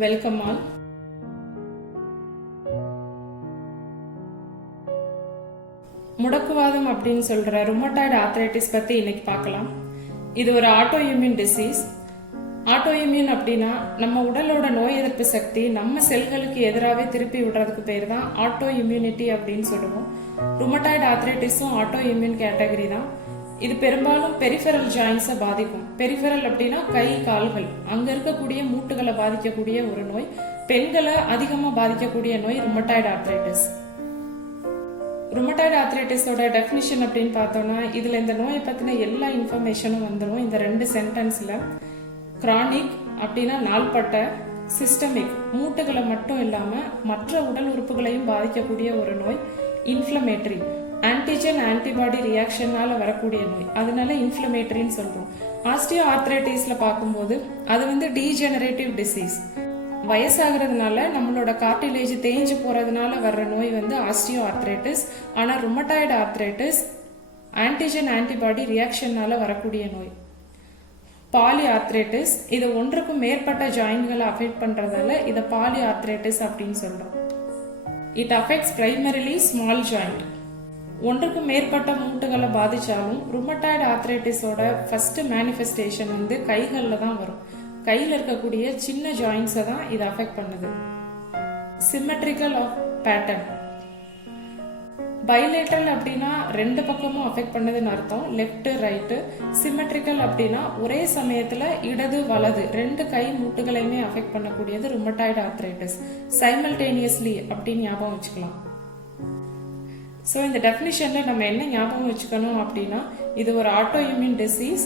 Welcome all. முடக்குவாதம் அப்படின்னு சொல்ற rheumatoid arthritis பத்தி இன்னைக்கு பார்க்கலாம். இது ஒரு autoimmune disease. Auto immune அப்படின்னா நம்ம உடலோட நோய் எதிர்ப்பு சக்தி நம்ம செல்களுக்கு எதிராகவே திருப்பி விடுறதுக்கு பேர் தான் ஆட்டோ இம்யூனிட்டி அப்படின்னு சொல்லுவோம். ருமட்டாய்டு ஆர்த்ரைட்டிஸும் ஆட்டோ இம்யூன் கேட்டகரி தான். இது பெரும்பாலும் பெரிஃபெரல் ஜாயின்ஸை பாதிக்கும். பெரிஃபெரல் அப்படின்னா கை கால்கள், அங்க இருக்கக்கூடிய மூட்டுகளை பாதிக்கக்கூடிய ஒரு நோய். பெண்களை அதிகமா பாதிக்கக்கூடிய நோய் ருமட்டாய்டு ஆர்த்ரைட்டிஸ். ருமட்டாய்டு ஆர்த்ரைட்டிஸோட டெஃபினிஷன் அப்படின்னு பார்த்தோம்னா இதுல இந்த நோயை பத்தின எல்லா இன்ஃபர்மேஷனும் வந்துடும் இந்த 2 சென்டென்ஸ்ல. கிரானிக் அப்படின்னா நாள்பட்ட, சிஸ்டமிக் மூட்டுகளை மட்டும் இல்லாம மற்ற உடல் உறுப்புகளையும் பாதிக்கக்கூடிய ஒரு நோய். இன்ஃப்ளமேட்டரி ஆன்டிஜன் ஆன்டிபாடி ரியாக்ஷனால வரக்கூடிய நோய், அதனால இன்ஃப்ளமேட்டரின்னு சொல்றோம். ஆஸ்டியோ ஆர்த்ரைட்டிஸ்ல பார்க்கும்போது அது டீஜெனரேட்டிவ் டிசீஸ். வயசாகிறதுனால நம்மளோட கார்டிலேஜ் தேஞ்சு போறதுனால வர்ற நோய் ஆஸ்டியோ ஆர்த்ரைட்டிஸ். ஆனா ருமட்டாய்டு ஆர்த்ரைட்டிஸ் ஆன்டிஜன் ஆன்டிபாடி ரியாக்ஷனால வரக்கூடிய நோய். பாலி ஆர்த்ரைட்டிஸ் இது ஒன்றுக்கும் மேற்பட்ட ஜாயின்களை அஃபெக்ட் பண்றதால இதை பாலி ஆர்த்ரைட்டிஸ் அப்படின்னு சொல்றோம். It affects primarily small joint. ஒன்றுக்கும் மேற்பட்ட மூட்டுகளை பாதிச்சாலும் ருமட்டாய்டு ஆர்த்ரைட்டிஸோட ஃபர்ஸ்ட் மேனிஃபெஸ்டேஷன் கைகள்ல தான் வரும். கையில் இருக்கக்கூடிய சின்ன ஜாயின்ஸை தான் இது அஃபெக்ட் பண்ணுது. Symmetrical of pattern. பைலேட்டரல் அப்படின்னா 2 பக்கமும் அஃபெக்ட் பண்ணுதுன்னு அர்த்தம், லெஃப்ட் ரைட்டு. சிமெட்ரிக்கல் அப்படின்னா ஒரே சமயத்துல இடது வலது 2 கை மூட்டுகளையுமே அஃபெக்ட் பண்ணக்கூடியது ருமட்டாய்டு ஆர்த்ரைட்டிஸ். சைமல்டேனியஸ்லி அப்படின்னு ஞாபகம் வச்சுக்கலாம். ஸோ இந்த டெஃபினிஷன்ல நம்ம என்ன ஞாபகம் வச்சுக்கணும் அப்படின்னா இது ஒரு autoimmune disease.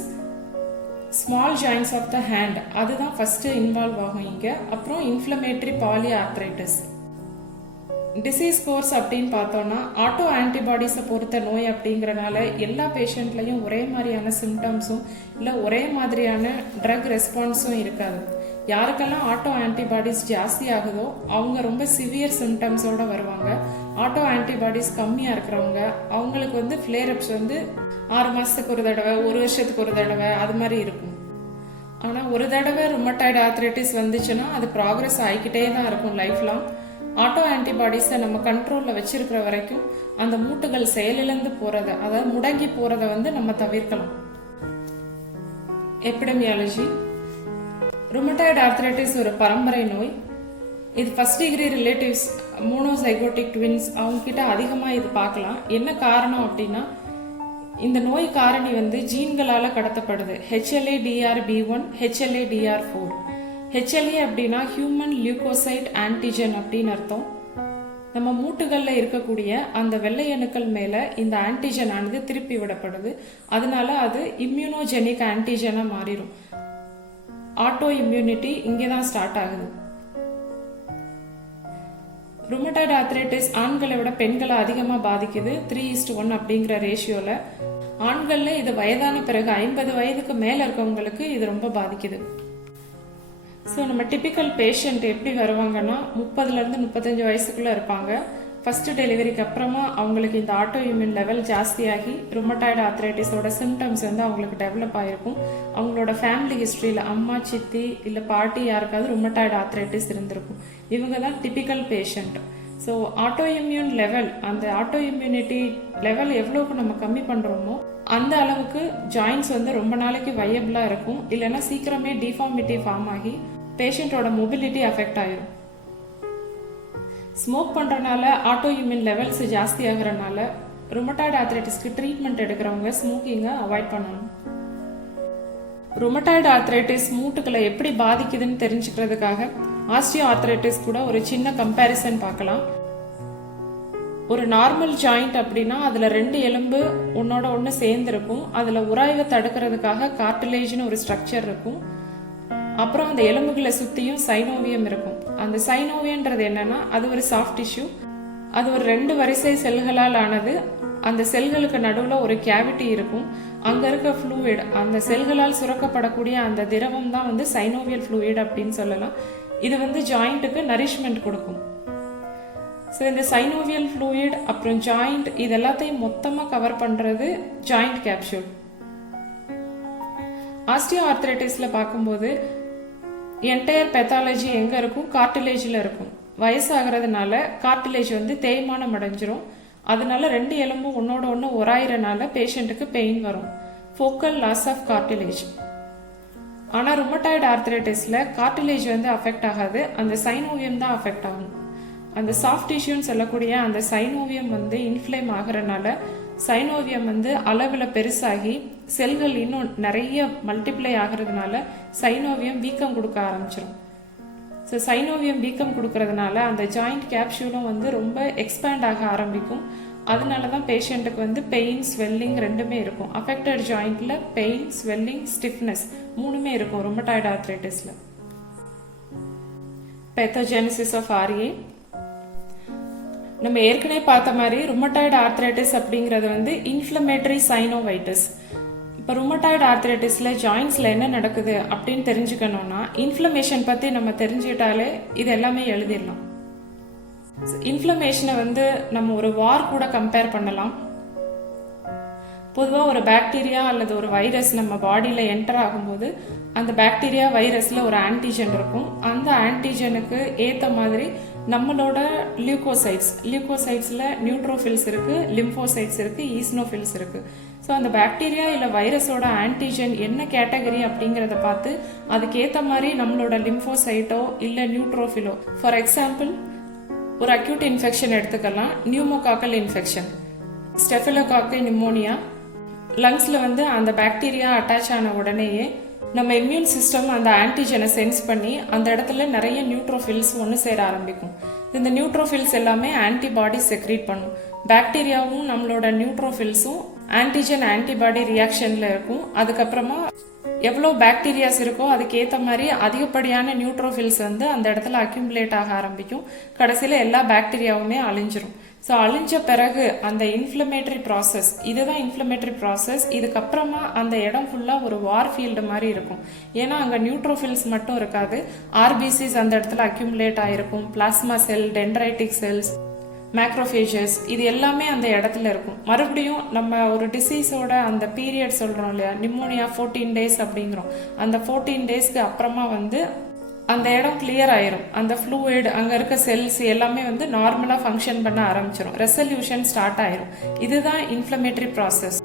Small joints of the hand அதுதான் ஃபர்ஸ்ட் இன்வால்வ் ஆகும் இங்க. அப்புறம் inflammatory polyarthritis. Disease course அப்படின்னு பார்த்தோம்னா ஆட்டோ ஆன்டிபாடிஸை பொறுத்த நோய் அப்படிங்கறனால எல்லா பேஷண்ட்லயும் ஒரே மாதிரியான சிம்டம்ஸும் இல்லை ஒரே மாதிரியான ட்ரக் ரெஸ்பான்ஸும் இருக்காது. யாருக்கெல்லாம் ஆட்டோ ஆன்டிபாடிஸ் ஜாஸ்தி ஆகுதோ அவங்க ரொம்ப சிவியர் சிம்டம்ஸோட வருவாங்க. ஆட்டோ ஆன்டிபாடிஸ் கம்மியா இருக்கிறவங்க அவங்களுக்கு ஃபிளேர் அப்ஸ் 6 மாசத்துக்கு ஒரு தடவை, 1 வருஷத்துக்கு ஒரு தடவை அது மாதிரி இருக்கும். ஆனா ஒரு தடவை ருமட்டாய்டு ஆர்த்ரைட்டிஸ் வந்துச்சுன்னா அது ப்ராக்ரஸ் ஆகிக்கிட்டே தான் இருக்கும் லைஃப் லாங். ஆட்டோ ஆன்டிபாடிஸை நம்ம கண்ட்ரோல்ல வச்சிருக்கிற வரைக்கும் அந்த மூட்டுகள் செயலிழந்து போறத, அதாவது முடங்கி போறத நம்ம தவிர்க்கலாம். எபிடமியாலஜி. ருமட்டாய்டு ஆர்த்ரைட்டிஸ் ஒரு பரம்பரை நோய். இது ஃபர்ஸ்ட் டிகிரி ரிலேட்டிவ்ஸ், மோனோசைகோட்டிக் ட்வின்ஸ் அவங்க கிட்ட அதிகமா இது பார்க்கலாம். என்ன காரணம் அப்படின்னா இந்த நோய் காரணி ஜீன்களால கடத்தப்படுது. HLA-DR-B1, HLA-DR-4. HLA அப்படின்னா ஹியூமன் லியூகோசைட் ஆன்டிஜன் அப்படின்னு அர்த்தம். நம்ம மூட்டுகள்ல இருக்கக்கூடிய அந்த வெள்ளை அணுக்கள் மேல இந்த ஆன்டிஜன் ஆனது திருப்பி விடப்படுது. அதனால அது இம்யூனோஜெனிக் ஆன்டிஜனா மாறிடும். ஆட்டோ இம்யூனிட்டி இங்கேதான் ஸ்டார்ட் ஆகுது. ருமட்டாய்டு ஆர்த்ரைட்டிஸ் ஆண்களை விட பெண்களை அதிகமா பாதிக்குது. 3:1 அப்படிங்கிற ரேஷியோல. ஆண்கள்ல இது வயதான பிறகு 50 வயதுக்கு மேல இருக்கவங்களுக்கு இது ரொம்ப பாதிக்குது. ஸோ நம்ம டிபிக்கல் பேஷண்ட் எப்படி வருவாங்கன்னா 30லேருந்து 35 வயசுக்குள்ள இருப்பாங்க. ஃபர்ஸ்ட் டெலிவரிக்கு அப்புறமா அவங்களுக்கு இந்த ஆட்டோ இம்யூன் லெவல் ஜாஸ்தியாகி ருமட்டாய்டு ஆர்த்ரைட்டிஸோட சிம்டம்ஸ் அவங்களுக்கு டெவலப் ஆயிருக்கும். அவங்களோட ஃபேமிலி ஹிஸ்டரியில அம்மா, சித்தி இல்ல பாட்டி யாருக்காவது ருமட்டாய்டு ஆர்த்ரைட்டிஸ் இருந்திருக்கும். இவங்க தான் typical patient. So auto immune level, அந்த ஆட்டோ இம்யூனிட்டி லெவல் எவ்வளவுக்கு நம்ம கம்மி பண்றோமோ அந்த அளவுக்கு ஜாயின்ஸ் ரொம்ப நாளைக்கு வயபிளா இருக்கும். இல்லைன்னா சீக்கிரமே டிஃபார்மிட்டி ஃபார்ம் ஆகி பேஷண்டோட மொபிலிட்டி அஃபெக்ட் ஆயிரும். ஸ்மோக் பண்றதுனால ஆட்டோ இம்யூன் லெவல்ஸ் ஜாஸ்தி ஆகுறதுனால ருமட்டாய்டு ஆர்த்ரைட்டிஸ்க்கு ட்ரீட்மெண்ட் எடுக்கிறவங்க ஸ்மோக்கிங்கை அவாய்ட் பண்ணணும். ருமட்டாய்டு ஆர்த்ரைட்டிஸ் மூட்டுகளை எப்படி பாதிக்குதுன்னு தெரிஞ்சுக்கிறதுக்காக ஆஸ்டியோ ஆர்த்ரைட்டிஸ் கூட ஒரு சின்ன கம்பேரிசன் பார்க்கலாம். ஒரு நார்மல் ஜாயிண்ட் அப்படின்னா அதுல 2 எலும்பு ஒன்னோட ஒன்று சேர்ந்துருக்கும். அதுல உராய்வை தடுக்கிறதுக்காக கார்டிலேஜ்னு ஒரு ஸ்ட்ரக்சர் இருக்கும். அப்புறம் அந்த எலும்புகளை சுத்தியும் சைனோவியம் இருக்கும். அந்த சைனோவியன்றது என்னன்னா அது ஒரு சாஃப்ட் டிஷ்யூ. அது ஒரு 2 வரிசை செல்களால் ஆனது. அந்த செல்களுக்கு நடுவுல ஒரு கேவிட்டி இருக்கும். அங்க இருக்க ஃப்ளூயிட், அந்த செல்களால் சுரக்கப்படக்கூடிய அந்த திரவம் தான் சைனோவியல் ஃப்ளூயிட் அப்படின்னு சொல்லலாம். இது ஜாயிண்ட்டுக்கு நரிஷ்மெண்ட் கொடுக்கும். ஸோ இந்த சைனோவியல் ஃப்ளூயிட் அப்புறம் ஜாயிண்ட் இது எல்லாத்தையும் மொத்தமா கவர் பண்றது ஜாயிண்ட் கேப்சூல். ஆஸ்டியோ ஆர்த்ரைட்டிஸ்ல பார்க்கும்போது என்டையர் பெத்தாலஜி எங்கே இருக்கும்? கார்டிலேஜில் இருக்கும். வயசாகிறதுனால கார்டிலேஜ் வந்து தேய்மானம் அடைஞ்சிரும். அதனால 2 எலும்பும் ஒன்னோட ஒன்று உராயிறனால பேஷண்ட்டுக்கு பெயின் வரும். Focal loss of cartilage. ஆனால் ருமட்டாய்டு ஆர்த்ரைட்டிஸில் கார்டிலேஜ் வந்து அஃபெக்ட் ஆகாது, அந்த சைனோவியம் தான் அஃபெக்ட் ஆகும். அந்த சாஃப்ட் டிஷ்யூன்னு சொல்லக்கூடிய அந்த சைனோவியம் வந்து இன்ஃப்ளேம் ஆகிறனால சைனோவியம் வந்து அளவில் பெருசாகி செல்கள் இன்னும் நிறைய மல்டிப்ளை ஆகிறதுனால சைனோவியம் வீக்கம் கொடுக்க ஆரம்பிச்சிடும். ஸோ சைனோவியம் வீக்கம் கொடுக்கறதுனால அந்த ஜாயிண்ட் கேப்சூலும் வந்து ரொம்ப எக்ஸ்பேண்ட் ஆக ஆரம்பிக்கும். அதனால தான் பேஷண்ட்டுக்கு வந்து பெயின், ஸ்வெல்லிங் ரெண்டுமே இருக்கும். அஃபெக்டட் ஜாயிண்ட்டில் பெயின், ஸ்வெல்லிங், ஸ்டிஃப்னஸ் 3மே இருக்கும் ருமட்டாய்டு ஆர்த்ரைட்டிஸில். Pathogenesis of RA. நம்ம ஏற்கனவே பார்த்த மாதிரி ருமட்டாய்டு ஆர்த்ரைட்டிஸ் அப்படிங்கிறது வந்து இன்ஃப்ளமேட்டரி சைனோவைட்டிஸ். இப்போ ருமட்டாய்டு ஆர்த்ரைட்டிஸில் ஜாயின்ஸில் என்ன நடக்குது அப்படின்னு தெரிஞ்சுக்கணும்னா இன்ஃப்ளமேஷன் பற்றி நம்ம தெரிஞ்சுக்கிட்டாலே இது எல்லாமே எழுதிடலாம். இன்ஃப்ளமேஷனை வந்து நம்ம ஒரு வார் கூட கம்பேர் பண்ணலாம். பொதுவாக ஒரு பாக்டீரியா அல்லது ஒரு வைரஸ் நம்ம பாடியில் என்டர் ஆகும்போது அந்த பாக்டீரியா வைரஸில் ஒரு ஆன்டிஜன் இருக்கும். அந்த ஆன்டிஜனுக்கு ஏற்ற மாதிரி நம்மளோட லியூகோசைட்ஸில் நியூட்ரோஃபில்ஸ் இருக்குது, லிம்போசைட்ஸ் இருக்குது, ஈஸ்னோஃபில்ஸ் இருக்குது. ஸோ அந்த பாக்டீரியா இல்லை வைரஸோட ஆன்டிஜன் என்ன கேட்டகரி அப்படிங்கிறத பார்த்து அதுக்கேற்ற மாதிரி நம்மளோட லிம்போசைட்டோ இல்லை நியூட்ரோஃபிலோ, ஃபார் எக்ஸாம்பிள் ஒரு அக்யூட் இன்ஃபெக்ஷன் எடுத்துக்கலாம். Pneumococcal infection, staphylococcal pneumonia. லங்ஸில் வந்து அந்த பாக்டீரியா அட்டாச் ஆன உடனேயே நம்ம இம்யூன் சிஸ்டம் அந்த ஆன்டிஜனை சென்ஸ் பண்ணி அந்த இடத்துல நிறைய நியூட்ரோஃபில்ஸ் ஒன்று சேர ஆரம்பிக்கும். இந்த நியூட்ரோஃபில்ஸ் எல்லாமே ஆன்டிபாடி செக்ரீட் பண்ணும். பாக்டீரியாவும் நம்மளோட நியூட்ரோஃபில்ஸும் ஆன்டிஜன் ஆன்டிபாடி ரியாக்ஷனில் இருக்கும். அதுக்கப்புறமா எவ்வளோ பாக்டீரியாஸ் இருக்கோ அதுக்கேற்ற மாதிரி அதிகப்படியான நியூட்ரோஃபில்ஸ் வந்து அந்த இடத்துல அக்யூமுலேட் ஆக ஆரம்பிக்கும். கடைசியில் எல்லா பாக்டீரியாவுமே அழிஞ்சிரும். ஸோ அழிஞ்ச பிறகு அந்த இன்ஃப்ளமேட்டரி ப்ராசஸ், இதுதான் இன்ஃப்ளமேட்டரி ப்ராசஸ். இதுக்கப்புறமா அந்த இடம் ஃபுல்லாக ஒரு வார் ஃபீல்டு மாதிரி இருக்கும். ஏன்னா அங்கே நியூட்ரோஃபில்ஸ் மட்டும் இருக்காது, ஆர்பிசிஸ் அந்த இடத்துல அக்யூமுலேட் ஆகிருக்கும், பிளாஸ்மா செல், டென்ட்ரைட்டிக் செல்ஸ், மேக்ரோஃபேஜஸ், இது எல்லாமே அந்த இடத்துல இருக்கும். மறுபடியும் நம்ம ஒரு டிசீஸோட அந்த பீரியட் சொல்கிறோம் இல்லையா, நிமோனியா 14 days அப்படிங்கிறோம். அந்த 14 daysக்கு அப்புறமா வந்து அந்த இடம் கிளியர் ஆயிரும். அந்த ஃப்ளூயிட், அங்கே இருக்க செல்ஸ் எல்லாமே வந்து நார்மலாக ஃபங்க்ஷன் பண்ண ஆரம்பிச்சிடும். ரெசல்யூஷன் ஸ்டார்ட் ஆயிரும். இதுதான் இன்ஃப்ளமேட்டரி ப்ராசஸ்.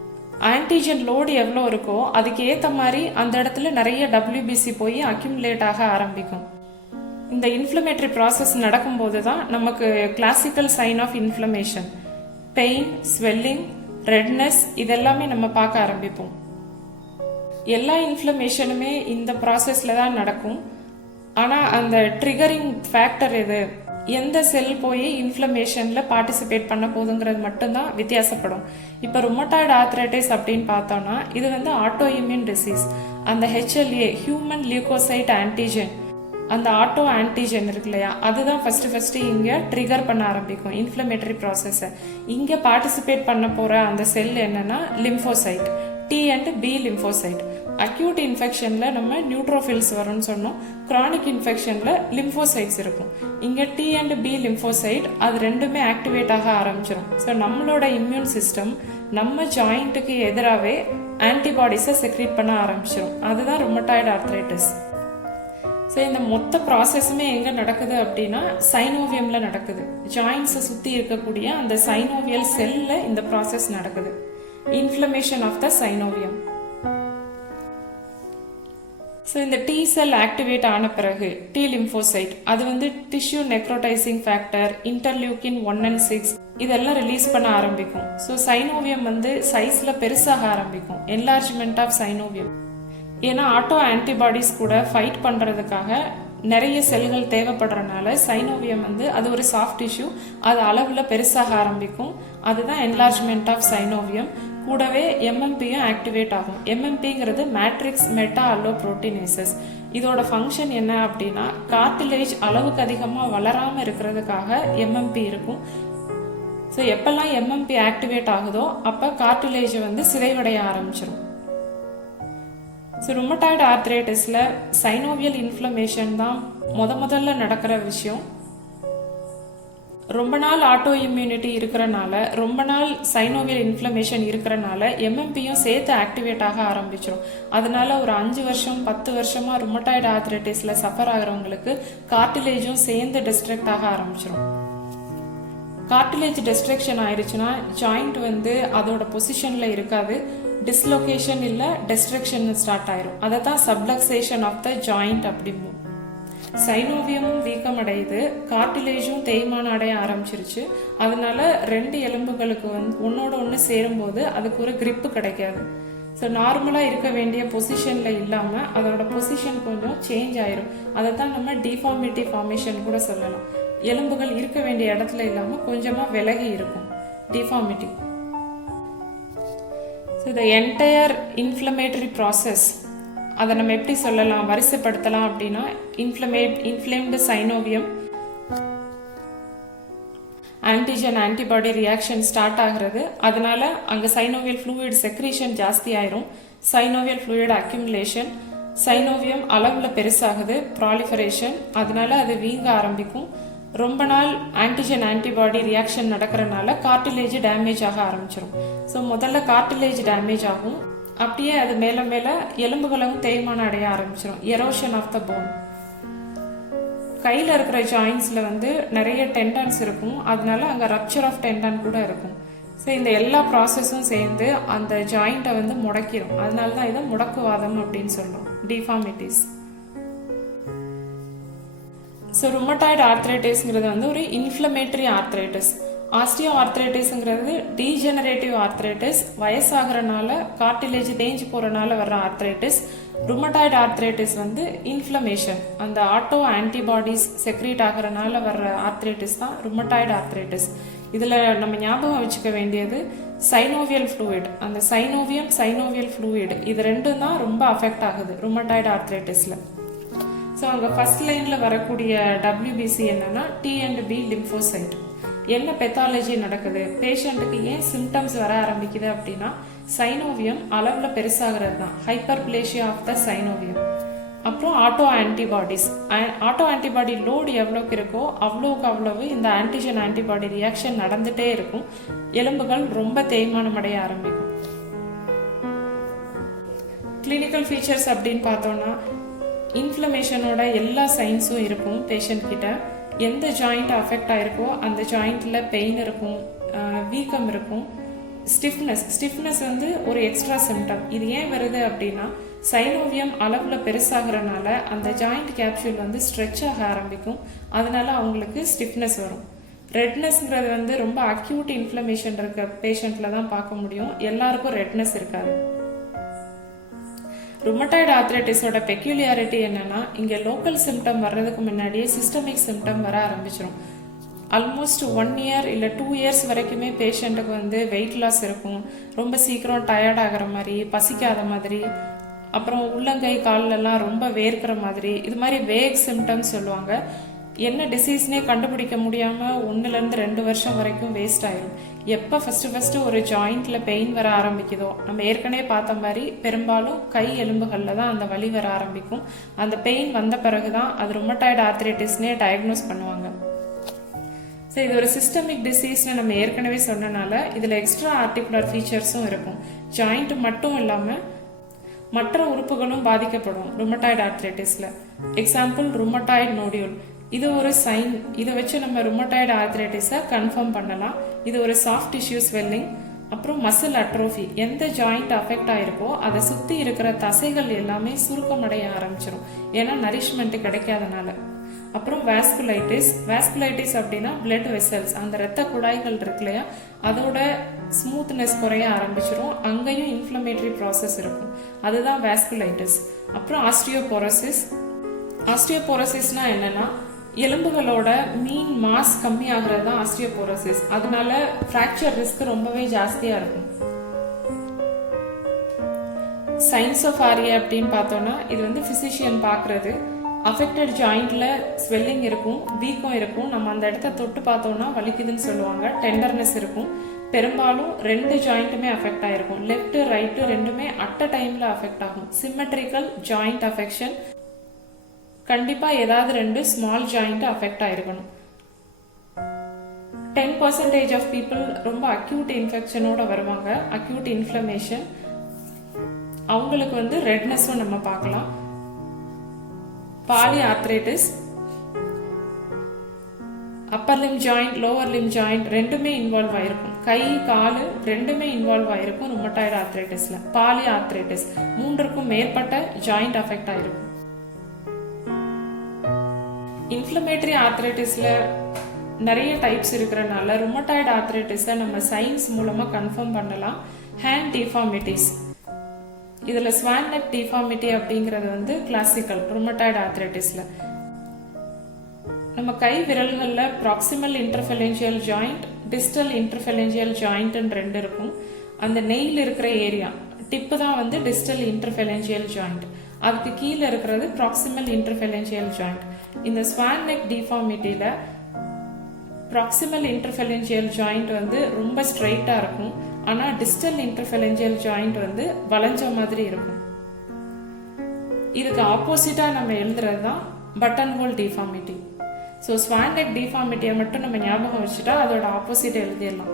ஆன்டிஜன் லோடு எவ்வளோ இருக்கோ அதுக்கு ஏற்ற மாதிரி அந்த இடத்துல நிறைய WBC போய் அக்யூமுலேட் ஆக ஆரம்பிக்கும். இந்த இன்ஃப்ளமேட்டரி ப்ராசஸ் நடக்கும்போது தான் நமக்கு classical sign of inflammation, pain, swelling, redness இதெல்லாமே நம்ம பார்க்க ஆரம்பிப்போம். எல்லா இன்ஃப்ளமேஷனுமே இந்த ப்ராசஸில் தான் நடக்கும். ஆனால் அந்த ட்ரிகரிங் ஃபேக்டர் எது, எந்த செல் போய் இன்ஃப்ளமேஷனில் பார்ட்டிசிபேட் பண்ண போகுதுங்கிறது மட்டும்தான் வித்தியாசப்படும். இப்போ ருமட்டாய்டு ஆர்த்ரைட்டிஸ் அப்படின்னு பார்த்தோம்னா இது வந்து ஆட்டோ இம்யூன் டிசீஸ். அந்த HLA, ஹியூமன் லியூகோசைட் ஆன்டிஜன், அந்த ஆட்டோ ஆன்டிஜன் இருக்கு இல்லையா, அதுதான் ஃபர்ஸ்ட் இங்கே ட்ரிகர் பண்ண ஆரம்பிக்கும் இன்ஃப்ளமேட்டரி ப்ராசஸை. இங்கே பார்ட்டிசிபேட் பண்ண போகிற அந்த செல் என்னன்னா லிம்போசைட், T&B லிம்போசைட். அக்யூட் இன்ஃபெக்ஷனில் நம்ம நியூட்ரோஃபில்ஸ் வரும்னு சொன்னோம். கிரானிக் இன்ஃபெக்ஷனில் லிம்போசைட்ஸ் இருக்கும். இங்கே T&B லிம்போசைட் அது ரெண்டுமே ஆக்டிவேட் ஆக ஆரம்பிச்சிடும். ஸோ நம்மளோட இம்யூன் சிஸ்டம் நம்ம ஜாயிண்ட்டுக்கு எதிராகவே ஆன்டிபாடிஸை செக்ரீட் பண்ண ஆரம்பிச்சிடும். அதுதான் ருமட்டாய்டு ஆர்த்ரைட்டிஸ். ஸோ இந்த மொத்த ப்ராசஸுமே எங்கே நடக்குது அப்படின்னா சைனோவியமில் நடக்குது. ஜாயின்ஸை சுற்றி இருக்கக்கூடிய அந்த சைனோவியல் செல்லில் இந்த ப்ராசஸ் நடக்குது. Inflammation of the synovium. So இந்த T செல் ஆக்டிவேட் ஆன பிறகு T லிம்போசைட் அது வந்து tissue necrotizing factor, interleukin 1 and 6 இதெல்லாம் ரிலீஸ் பண்ண ஆரம்பிக்கும். ஸோ சைனோவியம் வந்து சைஸில் பெருசாக ஆரம்பிக்கும். Enlargement of synovium. ஏன்னா ஆட்டோ ஆன்டிபாடிஸ் கூட ஃபைட் பண்ணுறதுக்காக நிறைய செல்கள் தேவைப்படுறதுனால சைனோவியம் வந்து அது ஒரு சாஃப்ட் டிஷ்யூ, அது அளவில் பெருசாக ஆரம்பிக்கும். அதுதான் என்லார்ஜ்மெண்ட் ஆஃப் சைனோவியம். கூடவே MMPயும் ஆக்டிவேட் ஆகும். MMPங்கிறது மேட்ரிக்ஸ் மெட்டா அல்லோ புரோட்டீனேசஸ். இதோட ஃபங்க்ஷன் என்ன அப்படின்னா கார்டிலேஜ் அளவுக்கு அதிகமாக வளராமல் இருக்கிறதுக்காக MMP இருக்கும். ஸோ எப்பெல்லாம் MMP ஆக்டிவேட் ஆகுதோ அப்போ கார்டிலேஜ் வந்து சிதைவடைய ஆரம்பிச்சிடும். ஸோ ருமட்டாய்டு ஆர்த்ரைட்டிஸில் சைனோவியல் இன்ஃப்ளமேஷன் தான் முதல்ல நடக்கிற விஷயம். ரொம்ப நாள் ஆட்டோ இம்யூனிட்டி இருக்கிறனால, ரொம்ப நாள் சைனோவியல் இன்ஃப்ளமேஷன் இருக்கிறனால எம்எம்பியும் சேர்த்து ஆக்டிவேட் ஆக ஆரம்பிச்சிடும். அதனால ஒரு 5 வருஷம் 10 வருஷமா ருமட்டாய்டு ஆர்த்ரைட்டிஸ்ல சஃபர் ஆகிறவங்களுக்கு கார்டிலேஜும் சேர்ந்து டிஸ்ட்ரக்ட் ஆக ஆரம்பிச்சிடும். கார்டிலேஜ் டிஸ்ட்ரக்ஷன் ஆயிடுச்சுன்னா ஜாயிண்ட் வந்து அதோட பொசிஷன்ல இருக்காது, டிஸ்லொகேஷன் இல்ல டிஸ்ட்ரக்ஷன் ஸ்டார்ட் ஆயிரும். அதை தான் சப்லக்சேஷன் ஆஃப் த ஜாயிண்ட் அப்படிம்போம். சைனோவியமும் வீக்கம் அடையுது, கார்டிலேஜும் தேய்மானம் அடைய ஆரம்பிச்சிருச்சு. அதனால 2 எலும்புகளுக்கு வந்து ஒன்னோட ஒன்று சேரும்போது அதுக்கு ஒரு கிரிப்பு கிடைக்காது. ஸோ நார்மலாக இருக்க வேண்டிய பொசிஷனில் இல்லாமல் அதோட பொசிஷன் கொஞ்சம் சேஞ்ச் ஆயிரும். அதை தான் நம்ம டிஃபார்மிட்டி ஃபார்மேஷன் கூட சொல்லலாம். எலும்புகள் இருக்க வேண்டிய இடத்துல இல்லாமல் கொஞ்சமாக விலகி இருக்கும், deformity. So the entire inflammatory process அதை நம்ம எப்படி சொல்லலாம், வரிசைப்படுத்தலாம் அப்படின்னா, inflamed சைனோவியம், antigen antibody reaction start ஆகிறது. அதனால அங்கே சைனோவியல் ஃப்ளூயிட் செக்ரீஷன் ஜாஸ்தி ஆயிரும், சைனோவியல் ஃப்ளூயிட் அக்யூமுலேஷன், சைனோவியம் அளவில் பெருசாகுது, ப்ராலிஃபரேஷன், அதனால அது வீங்க ஆரம்பிக்கும். ரொம்ப நாள் ஆன்டிஜன் ஆன்டிபாடி ரியாக்ஷன் நடக்கிறனால கார்டிலேஜ் டேமேஜ் ஆக ஆரம்பிச்சிடும். ஸோ முதல்ல கார்டிலேஜ் டேமேஜ் ஆகும், அப்படியே அது மேல மேல எலும்புகளும் தேய்மானம் அடைய ஆரம்பிச்சிடும், எரோஷன் ஆஃப் த போன். கையில் இருக்கிற ஜாயின்ஸ்ல வந்து நிறைய டெண்டன்ஸ் இருக்கும், அதனால அங்கே ரப்சர் ஆஃப் டெண்டன் கூட இருக்கும். ஸோ இந்த எல்லா ப்ராசஸும் சேர்ந்து அந்த ஜாயிண்ட்டை வந்து முடக்கிடும். அதனால தான் இதை முடக்குவாதம் அப்படின்னு சொல்றோம், டிஃபார்மிட்டிஸ். ஸோ ருமட்டாய்டு ஆர்த்ரைட்டிஸ்ங்கிறது வந்து ஒரு இன்ஃப்ளமேட்டரி ஆர்த்ரைட்டிஸ். ஆஸ்டியோ ஆர்த்ரைட்டிஸ்ங்கிறது டீஜெனரேட்டிவ் ஆர்த்ரைட்டிஸ், வயசாகிறனால கார்டிலேஜ் தேஞ்சு போறனால வர்ற ஆர்த்ரைட்டிஸ். ருமட்டாய்டு ஆர்த்ரைட்டிஸ் வந்து இன்ஃப்ளமேஷன், அந்த ஆட்டோ ஆன்டிபாடிஸ் செக்ரீட் ஆகிறனால வர்ற ஆர்த்ரைட்டிஸ் தான் ருமட்டாய்டு ஆர்த்ரைட்டிஸ். இதில் நம்ம ஞாபகம் வச்சுக்க வேண்டியது சைனோவியல் ஃப்ளூயிட், அந்த சைனோவியல் ஃப்ளூயிட் இது ரெண்டும் தான் ரொம்ப அஃபெக்ட் ஆகுது ருமட்டாய்டு ஆர்த்ரைட்டிஸில். ஸோ அங்கே ஃபர்ஸ்ட் லைனில் வரக்கூடிய டபிள்யூபிசி என்னன்னா T&B லிம்போசைட். என்ன பெத்தாலஜி நடக்குது, பேஷண்ட்டுக்கு ஏன் சிம்டம்ஸ் வர ஆரம்பிக்குது அப்படின்னா, சைனோவியம் அளவில் பெருசாகிறது தான், ஹைப்பர்பிளேஷியா ஆஃப் த சைனோவியம். அப்புறம் auto antibodies, auto antibody load எவ்வளோக்கு இருக்கோ அவ்வளோக்கு இந்த ஆன்டிஜன் ஆன்டிபாடி ரியாக்ஷன் நடந்துகிட்டே இருக்கும், எலும்புகள் ரொம்ப தேய்மானம் அடைய ஆரம்பிக்கும். கிளினிக்கல் ஃபீச்சர்ஸ் அப்படின்னு பார்த்தோம்னா, இன்ஃப்ளமேஷனோட எல்லா சைன்ஸும் இருக்கும் பேஷண்ட் கிட்ட. எந்த ஜாயிண்ட் அஃபெக்ட் ஆயிருக்கோ அந்த ஜாயிண்ட்ல பெயின் இருக்கும், வீக்கம் இருக்கும், ஸ்டிஃப்னஸ் வந்து ஒரு எக்ஸ்ட்ரா சிம்டம். இது ஏன் வருது அப்படின்னா, சைனோவியம் அளவில் பெருசாகிறனால அந்த ஜாயிண்ட் கேப்சூல் வந்து ஸ்ட்ரெச் ஆக ஆரம்பிக்கும், அதனால அவங்களுக்கு ஸ்டிஃப்னஸ் வரும். ரெட்னஸ்ங்கிறது வந்து ரொம்ப அக்யூட் இன்ஃப்ளமேஷன் இருக்க பேஷண்ட்ல தான் பார்க்க முடியும், எல்லாருக்கும் ரெட்னஸ் இருக்காது. ருமட்டாய்டு ஆர்த்ரைட்டிஸோட பெக்யூலியாரிட்டி என்னன்னா, இங்கே லோக்கல் சிம்டம் வர்றதுக்கு முன்னாடியே சிஸ்டமிக் சிம்டம் வர ஆரம்பிச்சிடும். ஆல்மோஸ்ட் 1 இயர் இல்லை 2 இயர்ஸ் வரைக்குமே பேஷண்ட்டுக்கு வந்து வெயிட் லாஸ் இருக்கும், ரொம்ப சீக்கிரம் டயர்ட் ஆகிற மாதிரி, பசிக்காத மாதிரி, அப்புறம் உள்ளங்கை கால்லெல்லாம் ரொம்ப வேர்க்கிற மாதிரி, இது மாதிரி வேக் சிம்டம்ஸ் சொல்லுவாங்க. என்ன டிசீஸ்னே கண்டுபிடிக்க முடியாமல் 1 to 2 வருஷம் வரைக்கும் வேஸ்ட் ஆயிரும். எப்போ ஃபர்ஸ்ட் ஒரு ஜாயிண்ட்ல பெயின் வர ஆரம்பிக்குதோ, நம்ம ஏற்கனவே பார்த்த மாதிரி பெரும்பாலும் கை எலும்புகளில் தான் அந்த வலி வர ஆரம்பிக்கும். அந்த பெயின் வந்த பிறகுதான் அது ருமட்டாய்டு ஆர்த்ரைட்டிஸ்னே டயக்னோஸ் பண்ணுவாங்க. ஸோ இது ஒரு சிஸ்டமிக் டிசீஸ்னு நம்ம ஏற்கனவே சொன்னனால இதில் எக்ஸ்ட்ரா ஆர்டிகுலர் ஃபீச்சர்ஸும் இருக்கும். ஜாயிண்ட் மட்டும் இல்லாமல் மற்ற உறுப்புகளும் பாதிக்கப்படும் ருமட்டாய்டு ஆர்த்ரைட்டிஸ்ல. எக்ஸாம்பிள் ருமட்டாய்டு நோடியூல், இது ஒரு சைன். இதை வச்சு நம்ம ருமட்டாய்டு ஆர்த்ரைட்டிஸை கன்ஃபார்ம் பண்ணலாம். இது ஒரு சாஃப்ட் டிஷ்யூ ஸ்வெல்லிங். அப்புறம் மசில் அட்ரோஃபி, எந்த ஜாயிண்ட் அஃபெக்ட் ஆயிருக்கோ அதை சுற்றி இருக்கிற தசைகள் எல்லாமே சுருக்கமடைய ஆரம்பிச்சிடும், ஏன்னா நரிஷ்மெண்ட் கிடைக்காதனால. அப்புறம் வாஸ்குலைட்டிஸ் அப்படின்னா பிளட் வெசல்ஸ், அந்த இரத்த குழாய்கள் இருக்கு இல்லையா, அதோட ஸ்மூத்னஸ் குறைய ஆரம்பிச்சிடும், அங்கேயும் இன்ஃப்ளமேட்டரி ப்ராசஸ் இருக்கும், அதுதான் வாஸ்குலைட்டிஸ். அப்புறம் ஆஸ்டியோபோரோசிஸ்னா என்னன்னா, எலும்புகளோட மீன் மாஸ் கம்மி ஆகிறது தான் ஆஸ்டியோபோரோசிஸ். அதனால ஃப்ராக்சர் ரிஸ்க் ரொம்பவே ஜாஸ்தியா இருக்கும். சைன்ஸ் ஆஃப் ஆரியா அப்படின்னு பார்த்தோம்னா, இது வந்து பிசிஷியன் பார்க்கறது. அஃபெக்டட் ஜாயிண்ட்ல ஸ்வெல்லிங் இருக்கும், வீக்கம் இருக்கும், நம்ம அந்த இடத்த தொட்டு பார்த்தோம்னா வலிக்குதுன்னு சொல்லுவாங்க, டெண்டர்னஸ் இருக்கும். பெரும்பாலும் 2 ஜாயிண்ட்டுமே அஃபெக்ட் ஆயிருக்கும், லெஃப்ட் ரைட்டு ரெண்டுமே அட் அ டைம்ல அஃபெக்ட் ஆகும். சிமெட்ரிக்கல் ஜாயிண்ட் அஃபெக்ஷன், கண்டிப்பா ஏதாவது 2 ஸ்மால் ஜாயிண்ட் அஃபெக்ட் ஆயிருக்கணும். 10% ஆஃப் பீப்புள் ரொம்ப அக்யூட் இன்ஃபெக்ஷனோட வருவாங்க, அக்யூட் இன்ஃப்ளமேஷன். அவங்களுக்கு வந்து ரெட்னஸும் நம்ம பார்க்கலாம். Poly arthritis, upper limb joint, lower limb joint ரெண்டுமே இன்வால்வ் ஆயிருக்கும். கை காலு ரெண்டுமே இன்வால்வ் ஆயிருக்கும் ருமட்டாய்டு ஆர்த்ரைட்டிஸ்ல. பாலி ஆர்த்ரைட்டிஸ் 3க்கும் மேற்பட்ட ஜாயிண்ட் அஃபெக்ட் ஆயிருக்கும். இன்ஃப்ளமேட்டரி ஆர்த்ரைட்டிஸ்ல நிறைய டைப்ஸ் இருக்கிறனால ருமட்டாய்டு ஆர்த்ரைட்டிஸை நம்ம சயின்ஸ் மூலமா கன்ஃபார்ம் பண்ணலாம். ஹேண்ட் டிஃபார்மிட்டிஸ், இதுல ஸ்வான் நெக் டிஃபார்மிட்டி அப்படிங்கிறது வந்து கிளாசிக்கல் ருமட்டாய்டு ஆர்த்ரைட்டிஸ்ல. நம்ம கை விரல்கள்ல ப்ராக்சிமல் இன்டர்ஃபெலென்ஷியல் ஜாயிண்ட், டிஸ்டல் இன்டர்ஃபெலென்ஷியல் ஜாயிண்ட்னு 2 இருக்கும். அந்த நெயில் இருக்கிற ஏரியா டிப்பு தான் வந்து டிஸ்டல் இன்டர்ஃபெலென்ஷியல் ஜாயிண்ட், அதுக்கு கீழே இருக்கிறது ப்ராக்சிமல் இன்டர்ஃபெலென்ஷியல் ஜாயிண்ட். இந்த Swan neck டிஃபார்மிட்டியில proximal interphalangeal joint வந்து ரொம்ப ஸ்ட்ரைட்டா இருக்கும், ஆனா டிஸ்டல் இன்டர்ஃபெலென்ஷியல் ஜாயிண்ட் வந்து வளைஞ்ச மாதிரி இருக்கும். இதுக்கு ஆப்போசிட்டா நம்ம எழுதுறது தான் button hole deformity. So swan neck டிஃபார்மிட்டியை மட்டும் நம்ம ஞாபகம் வச்சுட்டா அதோட ஆப்போசிட் எழுதிடலாம்.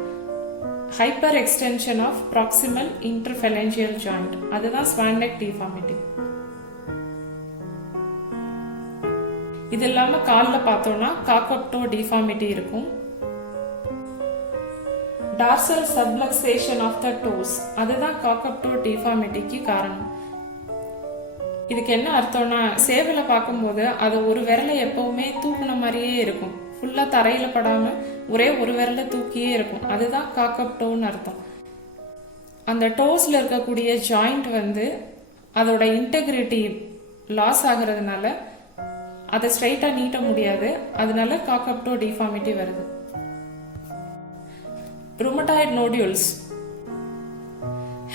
Hyper extension of proximal interphalangeal joint, அதுதான் ஸ்வான் நெக் டிஃபார்மிட்டி. இது இல்லாம கால்ல பார்த்தோம்னா காக்கப் டோ டிஃபார்மிட்டி இருக்கும். Dorsal subluxation of the toes, அதுதான் காக்கப் டோ டிஃபார்மிட்டிக்கு காரணம். இதுக்கு என்ன அர்த்தம்னா, சேவலை பார்க்கும்போது அது ஒரு விரலை எப்பவுமே தூக்குன மாதிரியே இருக்கும், ஃபுல்லா தரையில படாம ஒரே ஒரு விரலை தூக்கியே இருக்கும், அதுதான் காக்கப் டோன்னு அர்த்தம். அந்த டோஸ்ல இருக்கக்கூடிய ஜாயிண்ட் வந்து அதோட இன்டெகிரிட்டி லாஸ் ஆகுறதுனால அதை ஸ்ட்ரைட்டா நீட்ட முடியாது, அதனால காக்கப் டோ டிஃபார்மிட்டி வருது. ருமட்டாய்டு நோடியூல்ஸ்,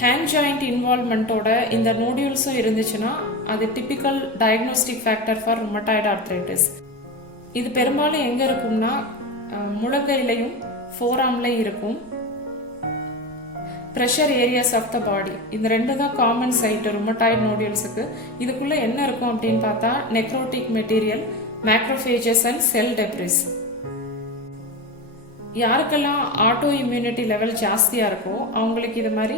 ஹேண்ட் ஜாயிண்ட் இன்வால்வ்மெண்டோட இந்த நோடியூல்ஸும் இருந்துச்சுன்னா அது typical diagnostic factor for rheumatoid arthritis. இது பெரும்பாலும் எங்க இருக்கும்னா முழங்கையிலையும் ஃபோராம்லையும் இருக்கும். ப்ரெஷர் ஏரியாஸ் ஆஃப் த பாடி, இந்த 2 தான் காமன் சைட் ருமட்டாய்டு நோடியூல்ஸுக்கு. இதுக்குள்ள என்ன இருக்கும் அப்படின்னு பார்த்தா necrotic material, macrophages and sell debris. யாருக்கெல்லாம் ஆட்டோ இம்யூனிட்டி லெவல் ஜாஸ்தியா இருக்கோ அவங்களுக்கு இது மாதிரி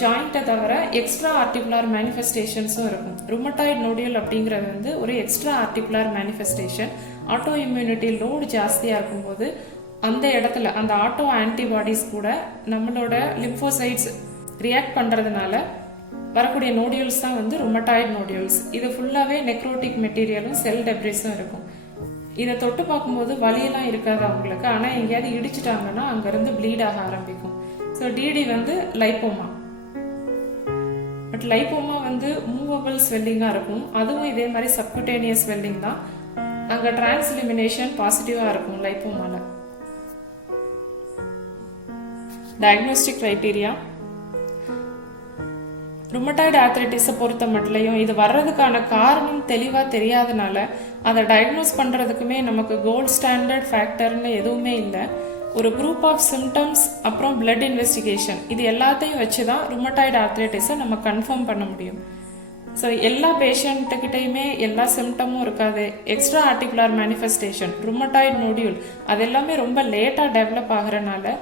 ஜாயிண்ட்டை தவிர எக்ஸ்ட்ரா ஆர்டிகுலர் மேனிஃபெஸ்டேஷன்ஸும் இருக்கும். ருமட்டாய்டு நோடியூல் அப்படிங்கிறது வந்து ஒரு extra articular manifestation. Auto immunity load ஜாஸ்தியா இருக்கும்போது அந்த இடத்துல அந்த ஆட்டோ ஆன்டிபாடிஸ் கூட நம்மளோட லிம்போசைட்ஸ் ரியாக்ட் பண்றதுனால வரக்கூடிய நோடியூல்ஸ் தான் வந்து ருமட்டாய்டு நோடியூல்ஸ். இது ஃபுல்லாவே நெக்ரோட்டிக் மெட்டீரியலும் செல் டெப்ரிஸும் இருக்கும். இதை தொட்டு பார்க்கும்போது வலியெல்லாம் இருக்காது அவங்களுக்கு, ஆனா எங்கேயாவது இடிச்சிட்டாங்கன்னா அங்கிருந்து ப்ளீட் ஆக ஆரம்பிக்கும். ஸோ டிடி வந்து லைப்போமா. பட் லைப்போமா வந்து மூவபிள் ஸ்வெல்லிங்கா இருக்கும், அதுவும் இதே மாதிரி சப்குட்டேனியஸ் ஸ்வெல்லிங் தான். அங்க டிரான்ஸ்லிமினேஷன் பாசிட்டிவா இருக்கும் லைப்போமால. டயக்னோஸ்டிக் கிரைட்டீரியா, ருமட்டாய்டு ஆர்த்ரைட்டிஸை பொறுத்த மட்டும் இது வர்றதுக்கான காரணம் தெளிவாக தெரியாதனால அதை டயக்னோஸ் பண்ணுறதுக்குமே நமக்கு கோல்ட் ஸ்டாண்டர்ட் ஃபேக்டர்னு எதுவுமே இல்லை. ஒரு குரூப் ஆஃப் சிம்டம்ஸ் அப்புறம் பிளட் இன்வெஸ்டிகேஷன், இது எல்லாத்தையும் வச்சு தான் ருமட்டாய்டு ஆர்த்ரைட்டிஸை நம்ம கன்ஃபார்ம் பண்ண முடியும். ஸோ எல்லா பேஷண்ட்டுக்கிட்டையுமே எல்லா சிம்டமும் இருக்காது. எக்ஸ்ட்ரா ஆர்டிகுலர் மேனிஃபெஸ்டேஷன், ருமட்டாய்டு நோடியூல் அது எல்லாமே ரொம்ப லேட்டாக டெவலப் ஆகிறனால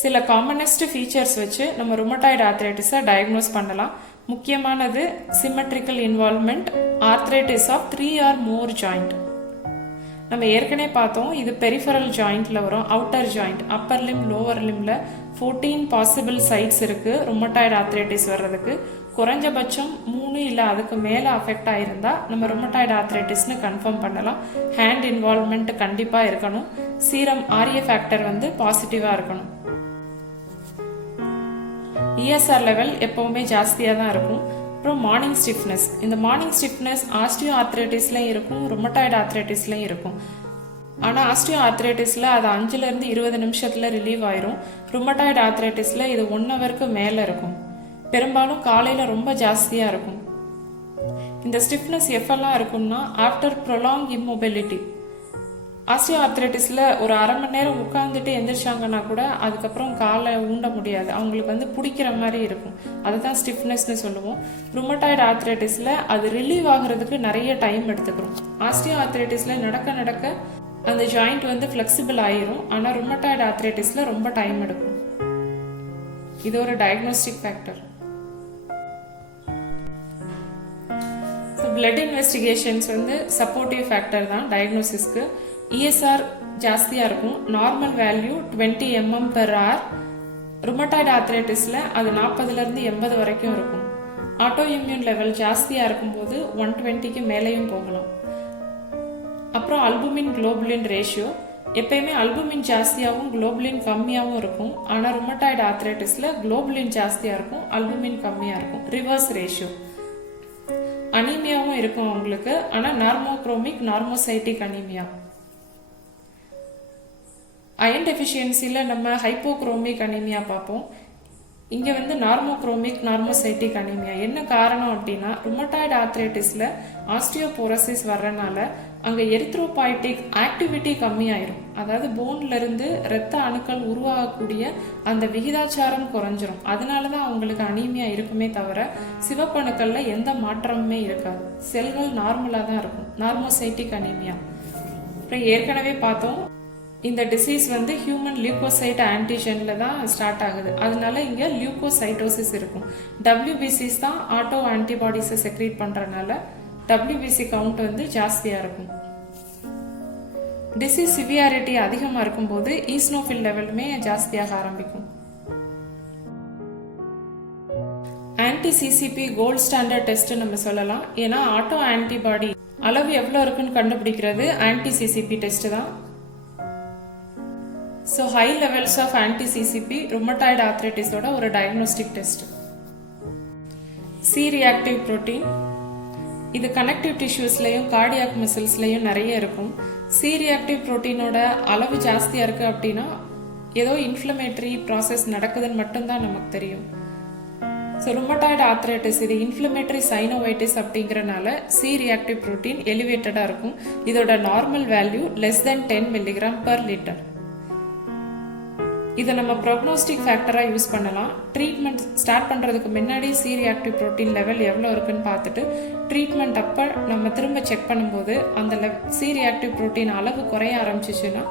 சில காமனஸ்ட் ஃபீச்சர்ஸ் வச்சு நம்ம ருமட்டாய்டு ஆர்த்ரைட்டிஸை டயக்னோஸ் பண்ணலாம். முக்கியமானது symmetrical involvement, arthritis of 3 or more ஜாயிண்ட். நம்ம ஏற்கனவே பார்த்தோம், இது பெரிஃபரல் ஜாயிண்ட்ல வரும், outer joint, upper limb, lower லிம்ல 14 பாசிபிள் சைட்ஸ் இருக்கு ருமட்டாய்டு ஆர்த்ரைட்டிஸ் வர்றதுக்கு. குறைஞ்சபட்சம் 3 இல்லை அதுக்கு மேலே அஃபெக்ட் ஆயிருந்தா நம்ம ருமட்டாய்டு ஆர்த்ரைட்டிஸ்னு கன்ஃபார்ம் பண்ணலாம். ஹேண்ட் இன்வால்வ்மெண்ட் கண்டிப்பாக இருக்கணும். சீரம் ஆர்ஏ ஃபேக்டர் வந்து பாசிட்டிவாக இருக்கணும். இஎஸ்ஆர் லெவல் எப்பவுமே ஜாஸ்தியாக தான் இருக்கும். அப்புறம் மார்னிங் ஸ்டிஃப்னஸ், இந்த மார்னிங் ஸ்டிஃப்னஸ் ஆஸ்டியோ ஆர்த்ரைட்டிஸ்லையும் இருக்கும், ருமட்டாய்டு ஆர்த்ரைட்டிஸ்லையும் இருக்கும். ஆனால் ஆஸ்டியோ ஆர்த்ரைட்டிஸில் அது 5 to 20 நிமிஷத்தில் ரிலீவ் ஆயிரும். ருமட்டாய்டு ஆர்த்ரைட்டிஸில் இது 1 hour மேலே இருக்கும். பெரும்பாலும் காலையில் ரொம்ப ஜாஸ்தியாக இருக்கும். இந்த ஸ்டிஃப்னஸ் எப்பெல்லாம் இருக்கும்னா ஆஃப்டர் ப்ரொலாங் இம்மொபிலிட்டி. ஆஸ்டியோ ஆர்த்ரைட்டிஸில் ஒரு அரை மணி நேரம் உட்காந்துட்டு எந்திரிச்சாங்கன்னா கூட அதுக்கப்புறம் காலை ஊண்ட முடியாது, அவங்களுக்கு வந்து பிடிக்கிற மாதிரி இருக்கும். அதுதான் ஸ்டிஃப்னஸ்னு சொல்லுவோம். ருமட்டாய்டு ஆர்த்ரைட்டிஸில் அது ரிலீவ் ஆகுறதுக்கு நிறைய டைம் எடுத்துக்கிறோம். ஆஸ்டியோ ஆர்த்ரைட்டிஸில் நடக்க நடக்க அந்த ஜாயிண்ட் வந்து ஃப்ளெக்சிபிள் ஆயிரும். ஆனால் ருமட்டாய்டு ஆர்த்ரைட்டிஸில் ரொம்ப டைம் எடுக்கும். இது ஒரு டயக்னோஸ்டிக் ஃபேக்டர். பிளட் இன்வெஸ்டிகேஷன்ஸ் வந்து சப்போர்ட்டிவ் ஃபேக்டர் தான் டயக்னோசிஸ்க்கு. இஎஸ்ஆர் ஜாஸ்தியாக இருக்கும். Normal value 20 mm/h. ருமட்டாய்டு ஆர்த்ரைட்டிஸில் அது 40லேருந்து 80 வரைக்கும் இருக்கும். ஆட்டோ இம்யூன் லெவல் ஜாஸ்தியாக இருக்கும்போது 120க்கு மேலேயும் போகலாம். அப்புறம் அல்புமின் குளோபுலின் ரேஷியோ, எப்பயுமே அல்புமின் ஜாஸ்தியாகவும் குளோபுலின் கம்மியாகவும் இருக்கும். ஆனால் ருமட்டாய்டு ஆர்த்ரைட்டிஸில் குளோபுலின் ஜாஸ்தியாக இருக்கும், அல்புமின் கம்மியாக இருக்கும். Reverse ratio. அனீமியாவும் இருக்கும் அவங்களுக்கு, ஆனால் நார்மோக்ரோமிக் நார்மோசைட்டிக் அனீமியா. அயன் டெஃபிஷியன்சியில் நம்ம ஹைப்போக்ரோமிக் அனீமியா பார்ப்போம். இங்கே வந்து நார்மோக்ரோமிக் நார்மோசைட்டிக் அனீமியா. என்ன காரணம் அப்படின்னா ருமட்டாய்டு ஆர்த்ரைட்டிஸில் ஆஸ்டியோபோரோசிஸ் வர்றதுனால அங்கே எரித்ரோபாய்டிக் ஆக்டிவிட்டி கம்மியாயிரும். அதாவது போன்ல இருந்து இரத்த அணுக்கள் உருவாகக்கூடிய அந்த விகிதாச்சாரம் குறைஞ்சிரும். அதனால தான் அவங்களுக்கு அனீமியா இருக்குமே தவிர சிவப்பணுக்கள்ல எந்த மாற்றமுமே இருக்காது. செல்கள் நார்மலாக தான் இருக்கும். நார்மோசைட்டிக் அனீமியா. அப்புறம் ஏற்கனவே பார்த்தோம், இந்த டிசீஸ் வந்து ஹியூமன் லியூகோசைட் ஆன்டிஜென்ல தான் ஸ்டார்ட் ஆகுது. அதனால இங்க லியூகோசைட்டோசிஸ் இருக்கும். WBCs தான் ஆட்டோ ஆன்டிபாடிஸை செக்ரீட் பண்றதுனால WBC கவுண்ட் வந்து ஜாஸ்தியா இருக்கும். டிசீஸ் சிவியாரிட்டி அதிகமா இருக்கும்போது ஈஸ்னோஃபில் லெவலுமே ஜாஸ்தியாக ஆரம்பிக்கும். ஆன்டி-CCP கோல்ட் ஸ்டாண்டர்ட் டெஸ்ட் நம்ம சொல்லலாம். ஏன்னா ஆட்டோ ஆன்டிபாடி அளவு எவ்வளவு இருக்குன்னு கண்டுபிடிக்கிறது ஆன்டி-CCP டெஸ்ட் தான். So high levels of anti-CCP rheumatoid arthritis ஓட ஒரு diagnostic test. C-reactive protein இது connective tissuesலயும் cardiac musclesலயும் நிறைய இருக்கும். C-reactive proteinோட அளவு ஜாஸ்தியா இருக்கு அப்படின்னா ஏதோ inflammatory process நடக்குதுன்னு மட்டும்தான் நமக்கு தெரியும். So rheumatoid arthritis இது inflammatory synovitis அப்படிங்கறனால C-reactive protein elevatedா இருக்கும். இதோட normal value less than 10 mg/L. இதை நம்ம ப்ரோக்னோஸ்டிக் ஃபேக்டராக யூஸ் பண்ணலாம். ட்ரீட்மெண்ட் ஸ்டார்ட் பண்ணுறதுக்கு முன்னாடி C-reactive protein லெவல் எவ்வளோ இருக்குன்னு பார்த்துட்டு ட்ரீட்மெண்ட் அப்போ நம்ம திரும்ப செக் பண்ணும்போது அந்த C-reactive protein அளவு குறைய ஆரம்பிச்சிச்சுன்னா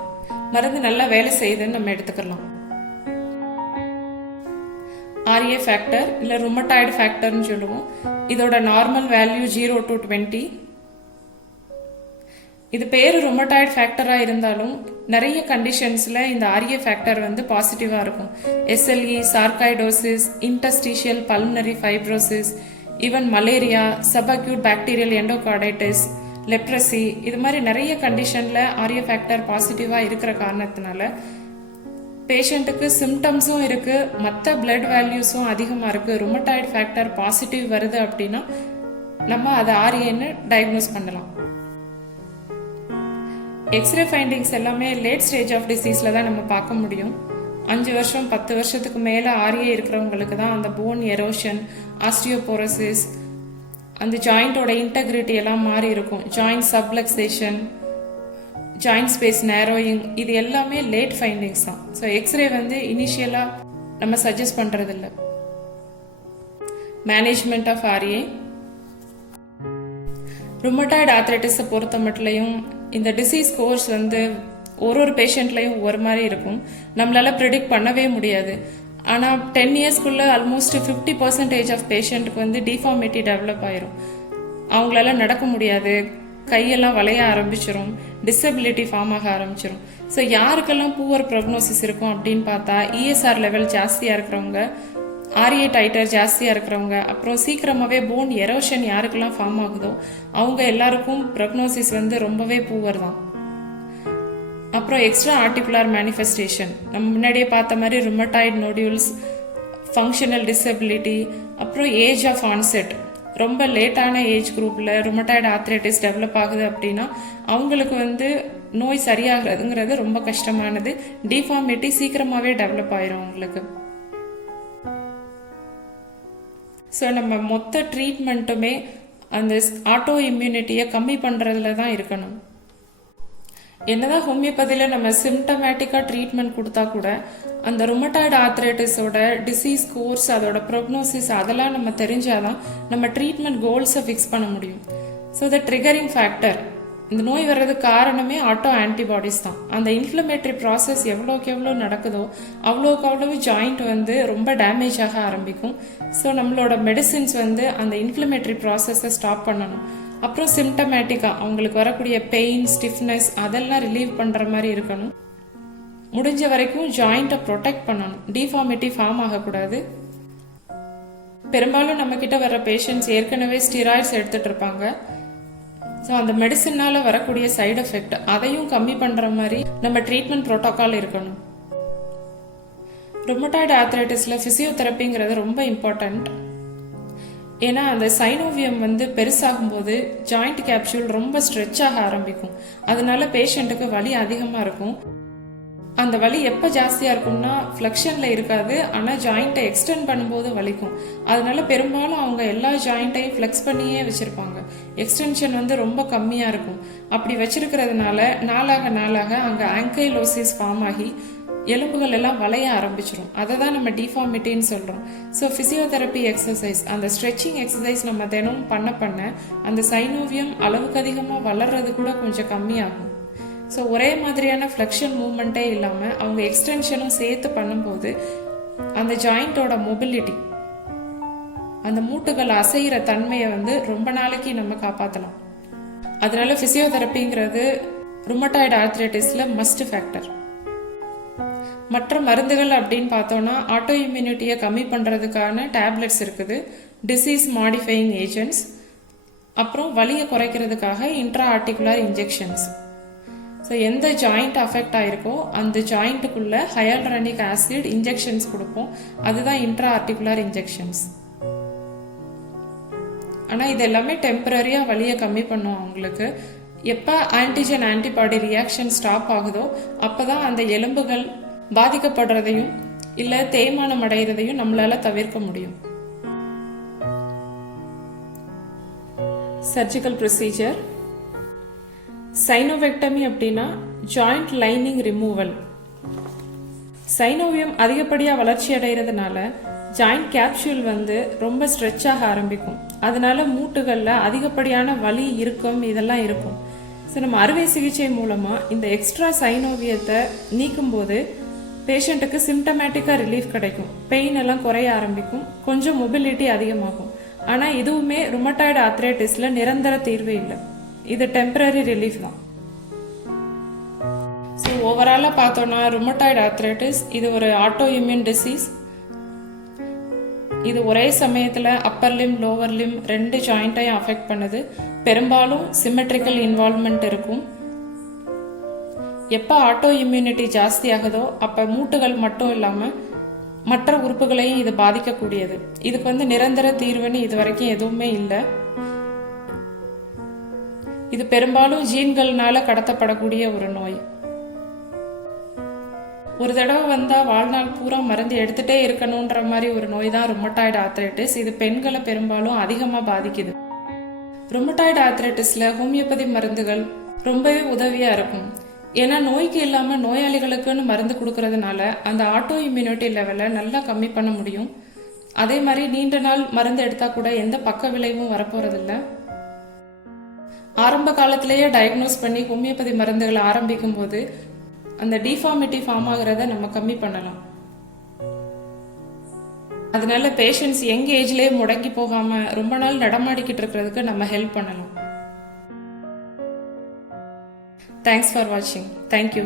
மருந்து நல்லா வேலை செய்யுதுன்னு நம்ம எடுத்துக்கலாம். RA ஃபேக்டர் இல்லை ருமட்டாய்டு ஃபேக்டர்னு சொல்லுவோம். இதோட நார்மல் வேல்யூ 0 to 20. இது பேரு ருமட்டாய்டு ஃபேக்டரா இருந்தாலும் நிறைய கண்டிஷன்ஸ்ல இந்த RA ஃபேக்டர் வந்து பாசிட்டிவா இருக்கும். SLE, sarcoidosis, interstitial pulmonary fibrosis, even malaria, subacute bacterial endocarditis, leprosy, இது மாதிரி நிறைய கண்டிஷன்ல RA ஃபேக்டர் பாசிட்டிவா இருக்கிற காரணத்தினால பேஷண்ட்டுக்கு சிம்டம்ஸும் இருக்கு, மற்ற பிளட் வேல்யூஸும் அதிகமா இருக்கு. ருமட்டாய்டு ஃபேக்டர் பாசிட்டிவ் வருது அப்படின்னா நம்ம அதை RAன்னு டயக்னோஸ் பண்ணலாம். எக்ஸ்ரே ஃபைண்டிங்ஸ் எல்லாமே லேட் ஸ்டேஜ் ஆஃப் டிசீஸ்ல தான் நம்ம பார்க்க முடியும். 5 வருஷம் 10 வருஷத்துக்கு மேலே RA இருக்கிறவங்களுக்கு தான் அந்த போன் எரோஷன், ஆஸ்டியோபோரோசிஸ், அந்த ஜாயிண்டோட இன்டெகிரிட்டி எல்லாம் மாறி இருக்கும். ஜாயிண்ட் சப்லக்ஸேஷன், ஜாயிண்ட் ஸ்பேஸ் நேரோயிங், இது எல்லாமே லேட் ஃபைண்டிங்ஸ் தான். ஸோ எக்ஸ்ரே வந்து இனிஷியலாக நம்ம சஜஸ்ட் பண்ணுறதில்ல. மேனேஜ்மெண்ட் ஆஃப் RA ருமட்டாய்டு ஆர்த்ரைட்டிஸை பொறுத்த மட்டும் இந்த டிசீஸ் கோர்ஸ் வந்து ஒரு பேஷண்ட்லையும் ஒரு மாதிரி இருக்கும். நம்மளால ப்ரெடிக்ட் பண்ணவே முடியாது. ஆனால் 10 இயர்ஸ்க்குள்ள ஆல்மோஸ்ட் 50% ஆஃப் பேஷண்ட்டுக்கு வந்து டிஃபார்மிட்டி டெவலப் ஆயிரும். அவங்களால நடக்க முடியாது, கையெல்லாம் வளைய ஆரம்பிச்சிரும், டிசபிலிட்டி ஃபார்ம் ஆக ஆரம்பிச்சிரும். ஸோ யாருக்கெல்லாம் புவர் ப்ரோக்னோசிஸ் இருக்கும் அப்படின்னு பார்த்தா ESR லெவல் ஜாஸ்தியாக இருக்கிறவங்க, RA டைட்டர் ஜாஸ்தியாக இருக்கிறவங்க, அப்புறம் சீக்கிரமாகவே போன் எரோஷன் யாருக்கெல்லாம் ஃபார்ம் ஆகுதோ அவங்க எல்லாருக்கும் ப்ரோக்னோசிஸ் வந்து ரொம்பவே புவர் தான். அப்புறம் எக்ஸ்ட்ரா ஆர்டிகுலர் மேனிஃபெஸ்டேஷன், நம்ம முன்னாடியே பார்த்த மாதிரி ருமட்டாய்டு நோடியூல்ஸ், ஃபங்க்ஷனல் டிசபிலிட்டி, அப்புறம் ஏஜ் ஆஃப் ஆன்செட், ரொம்ப லேட்டான ஏஜ் குரூப்பில் ருமட்டாய்டு ஆர்த்ரைட்டிஸ் டெவலப் ஆகுது அப்படின்னா அவங்களுக்கு வந்து நோய் சரியாகிறதுங்கிறது ரொம்ப கஷ்டமானது. டிஃபார்மிட்டி சீக்கிரமாகவே டெவலப் ஆயிரும் அவங்களுக்கு. ஸோ நம்ம மொத்த ட்ரீட்மெண்ட்டுமே அந்த ஆட்டோ இம்யூனிட்டியை கம்மி பண்ணுறதுல தான் இருக்கணும். என்னதான் ஹோமியோபதியில் நம்ம சிம்டமேட்டிக்காக ட்ரீட்மெண்ட் கொடுத்தா கூட அந்த ருமட்டாய்டு ஆர்த்ரைட்டிஸோட டிசீஸ் கோர்ஸ், அதோட ப்ரோக்னோசிஸ் அதெல்லாம் நம்ம தெரிஞ்சாதான் நம்ம ட்ரீட்மெண்ட் கோல்ஸை ஃபிக்ஸ் பண்ண முடியும். ஸோ த ட்ரிகரிங் ஃபேக்டர் இந்த நோய் வர்றதுக்கு காரணமே ஆட்டோ ஆன்டிபாடிஸ் தான். அந்த இன்ஃப்ளமேட்டரி ப்ராசஸ் எவ்வளோக்கு எவ்வளோ நடக்குதோ அவ்வளோக்கு அவ்வளவு ஜாயிண்ட் வந்து ரொம்ப டேமேஜ் ஆக ஆரம்பிக்கும். ஸோ நம்மளோட மெடிசின்ஸ் வந்து அந்த இன்ஃப்ளமேட்டரி ப்ராசஸை ஸ்டாப் பண்ணணும். அப்புறம் சிம்டமேட்டிக்காக அவங்களுக்கு வரக்கூடிய பெயின், ஸ்டிஃப்னஸ் அதெல்லாம் ரிலீவ் பண்ணுற மாதிரி இருக்கணும். முடிஞ்ச வரைக்கும் ஜாயிண்ட்டை ப்ரொடெக்ட் பண்ணணும். டிஃபார்மிட்டி ஃபார்ம் ஆகக்கூடாது. பெரும்பாலும் நம்ம கிட்ட வர பேஷண்ட்ஸ் ஏற்கனவே ஸ்டீராய்ட்ஸ் எடுத்துட்டு இருப்பாங்க. ஸோ அந்த மெடிசினால வரக்கூடிய சைடு எஃபெக்ட் அதையும் கம்மி பண்ற மாதிரி நம்ம ட்ரீட்மெண்ட் ப்ரோட்டோகால் இருக்கணும். ருமட்டாய்டு ஆர்த்ரைட்டிஸ்ல பிசியோதெரப்பிங்கிறது ரொம்ப இம்பார்ட்டன்ட். ஏன்னா அந்த சைனோவியம் வந்து பெருசாகும் போது ஜாயிண்ட் கேப்சூல் ரொம்ப ஸ்ட்ரெச் ஆக ஆரம்பிக்கும். அதனால பேஷண்ட்டுக்கு வலி அதிகமாக இருக்கும். அந்த வலி எப்போ ஜாஸ்தியாக இருக்கும்னா ஃப்ளெக்ஷனில் இருக்காது, ஆனால் ஜாயிண்ட்டை எக்ஸ்டெண்ட் பண்ணும்போது வலிக்கும். அதனால பெரும்பாலும் அவங்க எல்லா ஜாயிண்ட்டையும் ஃப்ளெக்ஸ் பண்ணியே வச்சுருப்பாங்க. எக்ஸ்டென்ஷன் வந்து ரொம்ப கம்மியாக இருக்கும். அப்படி வச்சிருக்கிறதுனால நாளாக நாளாக அங்கே ஆங்கைலோசிஸ் ஃபார்ம் ஆகி எலும்புகள் எல்லாம் வளைய ஆரம்பிச்சிடும். அதை தான் நம்ம டிஃபார்மிட்டின்னு சொல்கிறோம். ஸோ ஃபிசியோதெரப்பி எக்ஸசைஸ், அந்த ஸ்ட்ரெச்சிங் எக்ஸசைஸ் நம்ம தினமும் பண்ண அந்த சைனோவியம் அளவுக்கு அதிகமாக வளர்றது கூட கொஞ்சம் கம்மியாகும். ஸோ ஒரே மாதிரியான ஃப்ளெக்ஷன் மூவ்மெண்ட்டே இல்லாமல் அவங்க எக்ஸ்டென்ஷனும் சேர்த்து பண்ணும்போது அந்த ஜாயிண்டோட மொபிலிட்டி, அந்த மூட்டுகள் அசைகிற தன்மையை வந்து ரொம்ப நாளைக்கு நம்ம காப்பாற்றலாம். அதனால ஃபிசியோதெரப்பிங்கிறது ருமட்டாய்டு ஆர்த்ரைட்டிஸ்ல மஸ்ட் ஃபேக்டர். மற்ற மருந்துகள் அப்படின்னு பார்த்தோம்னா ஆட்டோ இம்யூனிட்டியை கம்மி பண்ணுறதுக்கான டேப்லெட்ஸ் இருக்குது, டிசீஸ் மாடிஃபையிங் ஏஜென்ட்ஸ், அப்புறம் வலியை குறைக்கிறதுக்காக இன்ட்ரா ஆர்டிகுலர் இன்ஜெக்ஷன்ஸ். ஸோ எந்த ஜாயிண்ட் அஃபெக்ட் ஆயிருக்கோ அந்த ஜாயிண்ட்டுக்குள்ள ஹையல்யூரானிக் ஆசிட் இன்ஜெக்ஷன்ஸ் கொடுப்போம். அதுதான் இன்ட்ரா ஆர்டிகுலர் இன்ஜெக்ஷன்ஸ். ஆனால் இது எல்லாமே டெம்பரரியாக வலியை கம்மி பண்ணும். அவங்களுக்கு எப்போ ஆன்டிஜன் ஆன்டிபாடி ரியாக்ஷன் ஸ்டாப் ஆகுதோ அப்போ தான் அந்த எலும்புகள் பாதிக்கப்படுறதையும் இல்லை தேய்மானம் அடைகிறதையும் நம்மளால தவிர்க்க முடியும். சர்ஜிக்கல் ப்ரொசீஜர் சைனோவெக்டமி அப்படின்னா ஜாயிண்ட் லைனிங் ரிமூவல். சைனோவியம் அதிகப்படியாக வளர்ச்சி அடைகிறதுனால ஜாயிண்ட் கேப்சூல் வந்து ரொம்ப ஸ்ட்ரெச் ஆக ஆரம்பிக்கும். அதனால மூட்டுகளில் அதிகப்படியான வலி, இறுக்கம் இதெல்லாம் இருக்கும். ஸோ நம்ம அறுவை சிகிச்சை மூலமாக இந்த எக்ஸ்ட்ரா சைனோவியத்தை நீக்கும் போது பேஷண்ட்டுக்கு சிம்டமேட்டிக்காக ரிலீஃப் கிடைக்கும். பெயின் எல்லாம் குறைய ஆரம்பிக்கும், கொஞ்சம் மொபிலிட்டி அதிகமாகும். ஆனால் இதுவுமே ருமட்டாய்டு ஆர்த்ரைட்டிஸ்ல நிரந்தர தீர்வு இல்லை. இது டெம்பரரி ரிலீஃப் தான். ஸோ ஓவராலாக பார்த்தோன்னா ருமட்டாய்டு ஆர்த்ரைட்டிஸ் இது ஒரு ஆட்டோ இம்யூன் டிசீஸ். இது ஒரே சமயத்தில் அப்பர் லிம், லோவர் லிம் ரெண்டு ஜாயிண்ட்டையும் அஃபெக்ட் பண்ணுது. பெரும்பாலும் சிமெட்ரிக்கல் இன்வால்வ்மெண்ட் இருக்கும். எப்போ ஆட்டோ இம்யூனிட்டி ஜாஸ்தி ஆகுதோ அப்போ மூட்டுகள் மட்டும் இல்லாமல் மற்ற உறுப்புகளையும் இது பாதிக்கக்கூடியது. இதுக்கு வந்து நிரந்தர தீர்வுன்னு இது வரைக்கும் எதுவுமே இல்லை. இது பெரும்பாலும் ஜீன்கள்னால கடத்தப்படக்கூடிய ஒரு நோய். ஒரு தடவை வந்தா வாழ்நாள் பூரா மருந்து எடுத்துட்டே இருக்கணும்ன்ற மாதிரி ஒரு நோய் தான் ருமட்டாய்டு ஆர்த்ரைட்டிஸ். இது பெண்களை பெரும்பாலும் அதிகமாக பாதிக்குது. ருமட்டாய்டு ஆர்த்ரைட்டிஸ்ல ஹோமியோபதி மருந்துகள் ரொம்பவே உதவியா இருக்கும். ஏன்னா நோய்க்கு இல்லாம நோயாளிகளுக்குன்னு மருந்து கொடுக்கறதுனால அந்த ஆட்டோ இம்யூனிட்டி லெவலை நல்லா கம்மி பண்ண முடியும். அதே மாதிரி நீண்ட நாள் மருந்து எடுத்தா கூட எந்த பக்க விளைவும் வரப்போறதில்லை. ஆரம்ப காலத்திலேயே டயக்னோஸ் பண்ணி ஹோமியோபதி மருந்துகளை ஆரம்பிக்கும் போது அந்த டிஃபார்மிட்டி ஃபார்ம் ஆகிறத நம்ம கம்மி பண்ணலாம். அதனால பேஷண்ட்ஸ் யங் ஏஜ்லயே முடங்கி போகாம ரொம்ப நாள் நடமாடிக்கிட்டு இருக்கிறதுக்கு நம்ம ஹெல்ப் பண்ணலாம். தேங்க்ஸ் ஃபார் வாட்சிங். தேங்க்யூ.